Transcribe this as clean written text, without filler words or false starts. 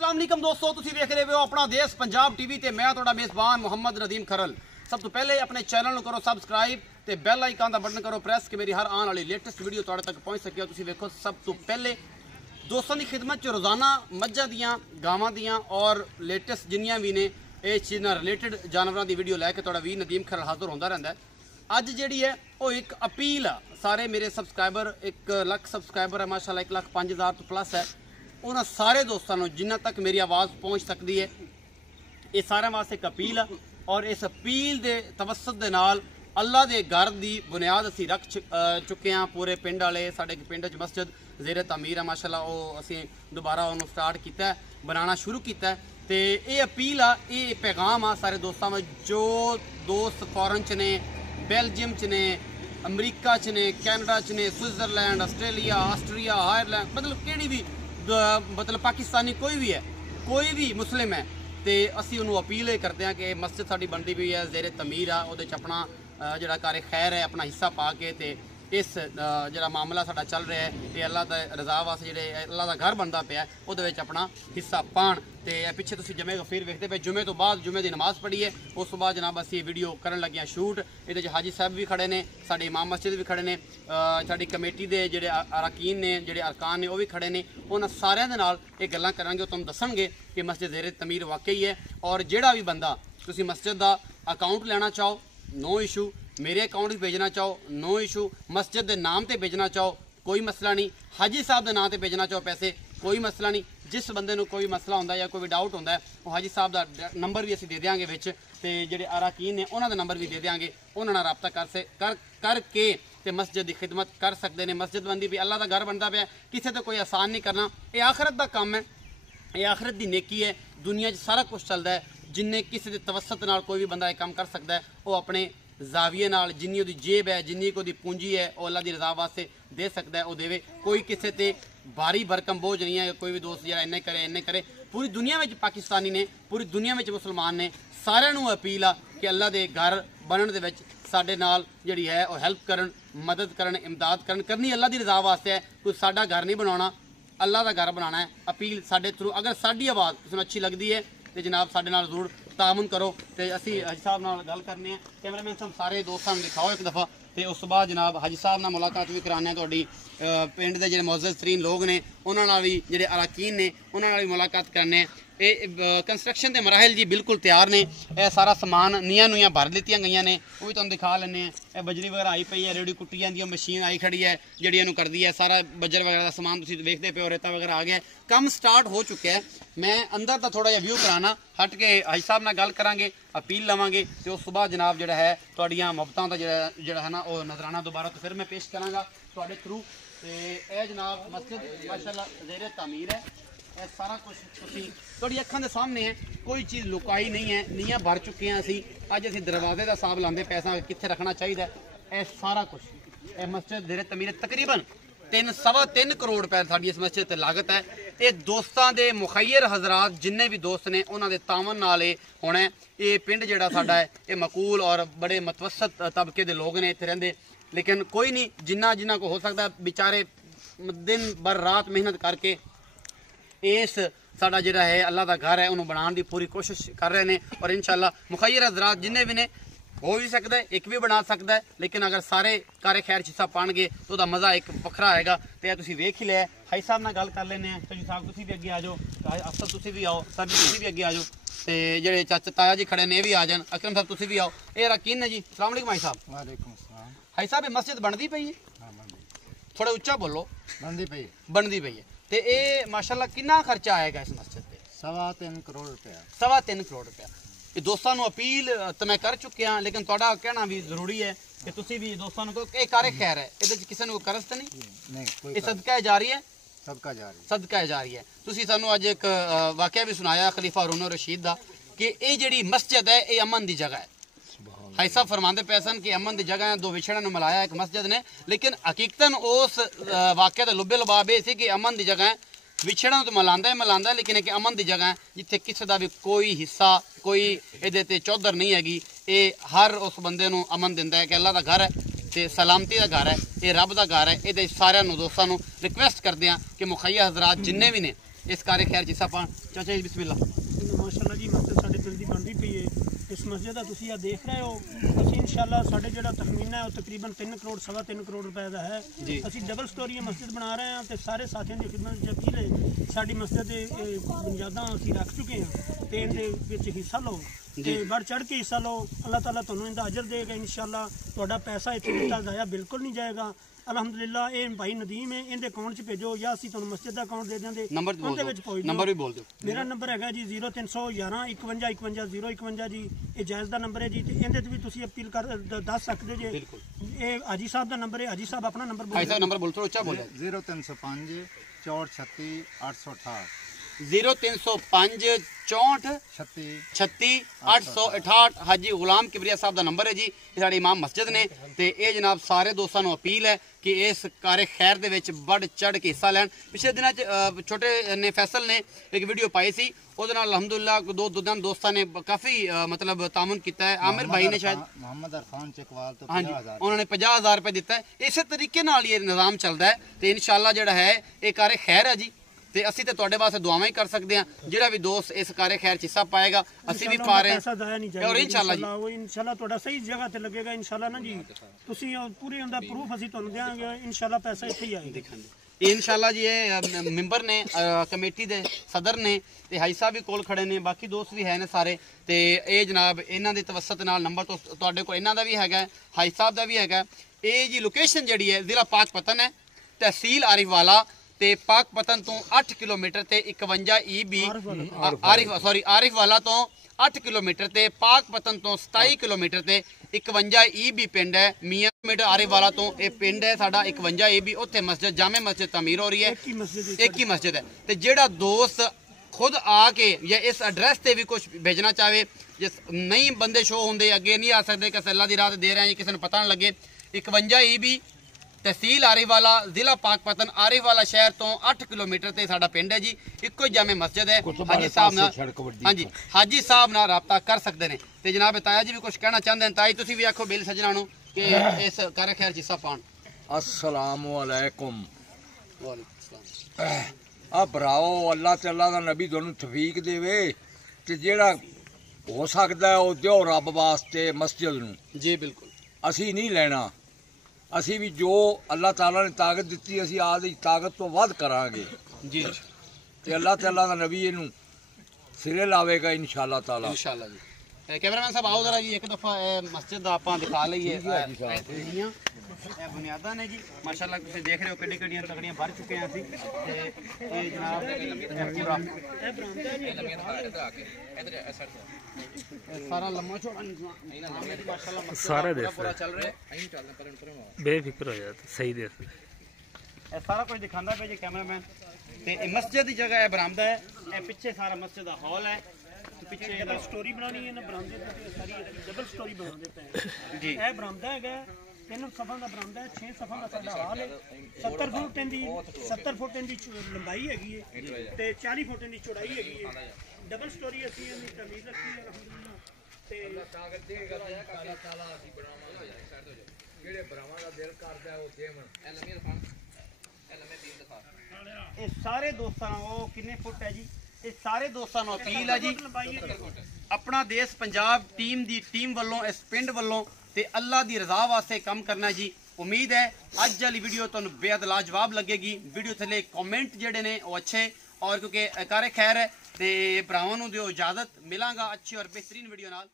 अस्सलाम वालेकुम दोस्तों, तुसीं वेख रहे हो अपना देश पंजाब टीवी ते मैं तुहाडा मेज़बान मोहम्मद नदीम खरल। सब तो पहले अपने चैनल नूं करो सब्सक्राइब ते बैल आइकन दा बटन करो प्रेस कि मेरी हर आने वाली लेटेस्ट वीडियो तुहाडे तक पहुंच सके। तुसीं वेखो सब तो पहले दोस्तों की खिदमत च रोज़ाना मज्झां दियां गावां दियां और लेटेस्ट जिन्नियां भी ने इस चीज़ नाल रिलेटेड जानवरां दी वीडियो लैके तुहाडा वी नदीम खरल हाज़र होंदा रहिंदा है। अज जिहड़ी है वो एक अपील आ, सारे मेरे सबसक्राइबर 1 लाख सबसक्राइबर है माशाल्लाह, 1,05,000 तो प्लस है। उन्होंने सारे दोस्तों जिन्ना तक मेरी आवाज़ पहुँच सकती है ये सारे वास्ते एक अपील है। और इस अपील के तवसत दे नाल अल्लाह के घर की बुनियाद असी रख चुके हैं। पूरे पिंड वाले साढ़े पिंड च मस्जिद जेरे तामीर है माशाल्लाह, वो असी दोबारा उन्होंने स्टार्ट किया है, बनाना शुरू किया है। तो ये अपील आ, ये पैगाम आ सारे दोस्तों में जो दोस्त फॉरन च ने, बेल्जियम च ने, अमरीका च ने, कैनेडा च ने, स्विट्जरलैंड, आस्ट्रेलिया, आयरलैंड, मतलब केड़ी भी मतलब पाकिस्तानी कोई भी है, कोई भी मुस्लिम है, तो असी उन्होंने अपील करते हैं कि मस्जिद साड़ी बनती भी है जेरे तमीर आ, वो अपना जरा कार खैर है अपना हिस्सा पा के ते इस जरा मामला साडा चल रहा है ये अल्लाह का रजा वास्ते जो अल्लाह का घर बनता पाया वो अपना हिस्सा पान। तो पिछे तुम जुमे गफीर वेखते पे, जुमे तो बाद जुमे की नमाज़ पढ़ी है, उस तो बाद जनाब असी वीडियो करन लगे शूट। ये हाजी साहब भी खड़े ने, साडे इमाम मस्जिद भी खड़े ने, साडी कमेटी के जोड़े अरकान ने, जोड़े अरकान ने वो भी खड़े ने। उन्होंने सारे ये गल्लां करांगे, तुम दसणगे कि मस्जिद ज़ेरे तमीर वाकई है। और जिहड़ा भी बंदा तुसी मस्जिद का अकाउंट लेना चाहो नो इशू, मेरे अकाउंट भी भेजना चाहो नो इशू, मस्जिद के नाम पर भेजना चाहो कोई मसला नहीं, हाजी साहब के नाम पर भेजना चाहो पैसे कोई मसला नहीं। जिस बंदे को कोई मसला होंदा या कोई डाउट होंदा है वो हाजी साहब का नंबर भी असी दे देंगे विच, ते जिहड़े अरकान ने उन्होंने नंबर भी दे देंगे, उन्होंने रबता करके ते मस्जिद की खिदमत कर सकते हैं। मस्जिद बनती भी अल्लाह का घर बनता पाया, किसी तो कोई आसान नहीं करना, ये आखरत का काम है, ये आखरत की नेकी है। दुनिया सारा कुछ चलता है, जिन्हें किसी के तवसत नाल कोई भी बंदा ये काम कर सकता है, वो अपने जाविये नाल जिन्नी उहदी जेब है, जिन्नी को पूंजी है, वो अल्लाह की रजा वास्ते दे सकता है, वो देवे। कोई किसी ते भारी भरकम बोझ नहीं है, कोई भी दोस्त जरा इन्ने करे। पूरी दुनिया में पाकिस्तानी ने, पूरी दुनिया में मुसलमान ने, सारिਆਂ ਨੂੰ अपील आ कि अल्लाह के घर बनने दे विच साडे नाल जिहड़ी है वो हेल्प करन, मदद करन, इमदाद करनी अल्लाह की रजा वास्ते है। कोई साडा घर नहीं बनाना, अल्लाह का घर बनाना है। अपील साडे थ्रू अगर साडी आवाज़ तुहानूं अच्छी लगती है तो जनाब साडे नाल जरूर तामुन करो। तो असी हाजी साहब नाल गल करने, कैमरामैन साहब सारे दोस्तों को दिखाओ एक दफ़ा, तो उस बाद जनाब हाजी साहब नाल मुलाकात भी कराने, तुहाडी पिंड के जो मुअज़्ज़ज़ तरीन लोग ने उन्होंने भी जोड़े अरकान ने उन्होंने भी मुलाकात करने। ये कंस्ट्रक्शन के मराहल जी बिल्कुल तैयार ने, यह सारा समान नीयां भर लीतियां गई ने, वो भी तुम दिखा लें। यह बजरी वगैरह आई पई है, रेडी कुट्टियां दी मशीन आई खड़ी है जी इन्हू करती है, सारा बजर वगैरह का समान तुम देखते पे हो, रेता वगैरह आ गया, काम स्टार्ट हो चुका है। मैं अंदर का थोड़ा जिहा व्यू कराना, हट के हाजी साहब नाल गल करांगे, अपील लवांगे, तो उस बाद जनाब जो है तुहाड़ियां मुहब्बतां दा जिहड़ा है ना वो नजराना दोबारा तो फिर मैं पेश करांगा तुहाडे थ्रू। तो यह जनाब मस्जिद माशाल्लाह ज़ेरे तामीर है, यह सारा कुछ तुहाडी अखां दे सामने है, कोई चीज़ लुकाई नहीं है, नीयां भर चुके हैं असी। अज असी दरवाजे का हिसाब लाते पैसा कित्थे रखना चाहिए, यह सारा कुछ यह मस्जिद ज़ेरे तमीर तकरीबन 3.25 करोड़ रुपए साड़ी इस मस्जिद ते लागत है। ये दोस्तों के मुखैर हजरात जिन्ने भी दोस्त ने उन्होंने तावन नाल होना। ये पिंड जिहड़ा साडा है ये मकूल और बड़े मतवसत तबके के लोग ने इत्थे रहिंदे, लेकिन कोई नहीं, जिन्ना को हो सकता बेचारे दिन भर रात मेहनत करके इस साडा जिहड़ा है अल्लाह का घर है उन्होंने बनाने की पूरी कोशिश कर रहे हैं। और इंशाअल्लाह मुखैर हजरात जिन्ने भी ने हो भी सकता है, एक भी बना सकता है, लेकिन अगर सारे कारे खैर हिस्सा पाएंगे तो वह मज़ा एक वखरा आएगा। तो यह तुम वेख ही लिया। हाई साहब नाल गल कर लेने, जी साहब तुम भी अगे आ जाओ, अफसर तुम भी आओ, सर जी तुम भी अगे आ जाओ, तो जोड़े चाचा ताया जी खड़े ने ये भी आ जान, अकरम साहब तुम भी आओ। ये अरकान ने जी, अस्सलाम वालेकुम हाई साहब। वालेकुम अस्सलाम। हाई साहब ये मस्जिद बनती पई है, थोड़ा उच्चा बोलो। बनती पई है, तो ये माशाल्लाह कितना खर्चा आएगा इस मस्जिद पे? 3.25 करोड़ रुपया। 3.25 करोड़ रुपया। ये दोस्तों को अपील तो मैं कर चुके हैं, लेकिन थोड़ा कहना भी जरूरी है कि तुसी भी दोस्तों को ये कारे खैर है, ये किसी को करज तो नहीं, ये सदका जारी है, सदका जारी है। तुसी सानू अज एक वाकया भी सुनाया खलीफा हारून रशीद का कि ये जिहड़ी मस्जिद है ये अमन की जगह है। हाई साहब फरमाते पे सन कि अमन की जगह है, 2 विछड़ा मिलाया एक मस्जिद ने, लेकिन हकीकतन उस वाकया का लुबे लबाब ये कि अमन की जगह है, विछड़ा तो मिलांदा लेकिन एक अमन की जगह है जिथे किसी का भी कोई हिस्सा कोई ये चौधर नहीं हैगी। ये हर उस बंदे नूं अमन दिंदा है कि अल्लाह का घर है, तो सलामती का घर है, ये रब का घर है। ये सारे दोस्तों रिक्वेस्ट करते हैं कि मुखैया हजरात जिन्ने भी ने इस कार्य खैर जिसा पान चाचा जी बिस्मिल्लाह। माशाअल्लाह जी मस्जिद साडे पिंड दी बनदी पई है। इस मस्जिद दा तुसीं देख रहे हो असीं इंशाअल्लाह साडे जिहड़ा तखमीना है वो तकरीबन 3 करोड़ सवा 3 करोड़ रुपए दा है। असीं डबल स्टोरी मस्जिद बना रहे हैं ते सारे साथियों की खिदमत च अपील है साडी मस्जिद दे बुनियादां असीं रख चुके हैं ते इहदे विच हिस्सा लो ते बढ़ चढ़ के हिस्सा लो। अल्लाह ताला तुहानूं इहदा अजर देगा इंशाअल्लाह। तुहाडा पैसा इत्थे दित्ता जाया बिल्कुल नहीं जाएगा। अलहमदुलिल्लाह ये भाई नदीम है इहदे अकाउंट च भेजो या असीं तुहानूं मस्जिद दा अकाउंट दे देंगे। नंबर भी बोल दो। मेरा नंबर है जी 0311 51 51 051 जी। ये जायज़ दा नंबर है जी ते इहदे भी तुसीं अपील कर दस सकदे जे। ये हाजी साहब दा नंबर है। हाजी साहब अपना नंबर बोलो। हाजी साहब नंबर बोल थोड़ा ऊंचा बोलो। 0305 64 868 0305 64 36 868 हाजी गुलाम किबरिया साहब का नंबर है जी। ये साड़ी इमाम मस्जिद ने ते ये जनाब सारे दोस्तों को अपील है कि इस कार्य खैर दे विच बढ़ चढ़ के हिस्सा लैन। पिछले दिनों छोटे ने फैसल ने एक वीडियो पाई सी ਉਹਦੇ ਨਾਲ ਅਲਹਮਦੁਲਿਲਾ ਦੋ ਦੋਸਤਾਂ ਨੇ ਕਾਫੀ ਮਤਲਬ ਤਾਮਨ ਕੀਤਾ ਹੈ। ਆਮਿਰ ਭਾਈ ਨੇ ਸ਼ਾਇਦ ਮੁਹੰਮਦ ਅਰਫਾਨ ਚਕਵਾਲ ਤੋਂ 50000 ਉਹਨਾਂ ਨੇ 50000 ਰੁਪਏ ਦਿੱਤਾ ਹੈ। ਇਸੇ ਤਰੀਕੇ ਨਾਲ ਇਹ ਨਿਜ਼ਾਮ ਚੱਲਦਾ ਹੈ ਤੇ ਇਨਸ਼ਾਅੱਲਾ ਜਿਹੜਾ ਹੈ ਇਹ ਕਾਰੇ ਖੈਰ ਹੈ ਜੀ ਤੇ ਅਸੀਂ ਤੇ ਤੁਹਾਡੇ ਵਾਸਤੇ ਦੁਆਵਾਂ ਹੀ ਕਰ ਸਕਦੇ ਹਾਂ। ਜਿਹੜਾ ਵੀ ਦੋਸਤ ਇਸ ਕਾਰੇ ਖੈਰ ਚ ਹਿੱਸਾ ਪਾਏਗਾ ਅਸੀਂ ਵੀ ਪਾ ਰਹੇ ਹਾਂ ਔਰ ਇਨਸ਼ਾਅੱਲਾ ਜੀ ਉਹ ਇਨਸ਼ਾਅੱਲਾ ਤੁਹਾਡਾ ਸਹੀ ਜਗ੍ਹਾ ਤੇ ਲੱਗੇਗਾ ਇਨਸ਼ਾਅੱਲਾ ਨਾ ਜੀ। ਤੁਸੀਂ ਪੂਰੇ ਉਹਦਾ ਪ੍ਰੂਫ ਅਸੀਂ ਤੁਹਾਨੂੰ ਦੇਵਾਂਗੇ ਇਨਸ਼ਾਅੱਲਾ ਪੈਸਾ ਇੱਥੇ ਹੀ ਆਏਗਾ। इंशाल्लाह जी ये मैंबर ने कमेटी दे सदर ने ते हाई साहब भी कोल खड़े ने बाकी दोस्त भी है ने सारे ते ये जनाब इन्हां दी तवसत नाल नंबर तो तुहाडे कोल इन्हां दा भी हैगा हाई साहब दा भी हैगा। ये जी लोकेशन जिहड़ी है जिला पाकपतन है तहसील आरिफवाला ते पाकपतन तो 8 किलोमीटर ते 51 EB आरिफवाला तो 8 किलोमीटर ते पाकपतन तो 27 किलोमीटर ते 51 EB पिंड है। मियां मीटर आरिफवाला तो ये पिंड है साडा 51 EB उत्थे मस्जिद जामे मस्जिद तमीर हो रही है। एक ही मस्जिद है ते जेड़ा दोस्त खुद आके या इस एड्रैस ते भी कुछ भेजना चाहे जिस नहीं बंदे शो होंगे अगे नहीं आ सकते किसी अल्लाह दी रात दे रहे हैं किसी को पता ना लगे 51 EB तहसील आरिफवाला जिला पाकपतन आरिफवाला शहर तो 8 किलोमीटर ते साडा पिंड है जी। इको ही जामे मस्जिद है। हाजी साहब ना हाँ जी हाजी साहब नाल राबता कर सकते हैं ते जनाब ताया जी भी कुछ कहना चाहते हैं। ताई तुसीं भी आखो बेल सजना नूं कि इस कार्य खैर हिस्सा पाण। अस्सलामु अलैकुम। आ भराओ अल्लाह तआला दा नबी तुहानूं तौफीक देवे ते जेड़ा हो सकदा है ओह दिओ रब वास्ते मस्जिद नूं। जी बिल्कुल असीं नहीं लेना असी भी जो अल्लाह ताला ने ताकत दी असी आदि ताकत तो वध करांगे जी ते अल्लाह ताला दा नबी इनू सिरे लावेगा इंशाअल्लाह ताला। इंशाअल्लाह जी कैमरामैन साहब आओ जरा जी एक दफा मस्जिद दा आपां दिखा लईए। बुनियादा ने जी माशाअल्लाह तुसीं देख रहे हो किड्डी किड्डियां तगड़ियां भर चुके हैं असीं ते ये जनाब पूरा सारा लम्मा चौड़ा माशाअल्लाह सारा पूरा चल रहा है बेफिक्र हो जाता सही दे सारा कुछ दिखांदा पे जी कैमरामैन ते मस्जिद की जगह है बरामदा है ये पीछे सारा मस्जिद का हॉल है पीछे स्टोरी बनानी है ना बरामदे ते सारी डबल स्टोरी बना देते हैं जी। ये बरामदा है 3 सफा का बरामदा है 6 सफा का साडा हॉल है 70 फुट दी लंबाई हैगी है ते 40 फुट दी चौड़ाई हैगी है। डबल स्टोरी असीं इहदी तमीर रखी है अल्हम्दुलिल्लाह ते ताकत देगा अल्लाह ताला असीं बनावांगे हो जाए साइड हो जाए जेड़े भरावां दा दिल करदा है ओ देवन ये सारे दोस्तां ओ किन्ने फुट है जी ये सारे दोस्तों को अपील है जी अपना देश पंजाब टीम वालों इस पिंड वालों ते अल्लाह दी रजा वास्ते काम करना जी। उम्मीद है अज वाली वीडियो तुहानूं बेहद लाजवाब लगेगी। वीडियो थले कमेंट जेडे ने वो अच्छे और क्योंकि कार्य खैर है ते भरावां नूं दिओ इजाजत मिलांगा अच्छी और बेहतरीन वीडियो नाल।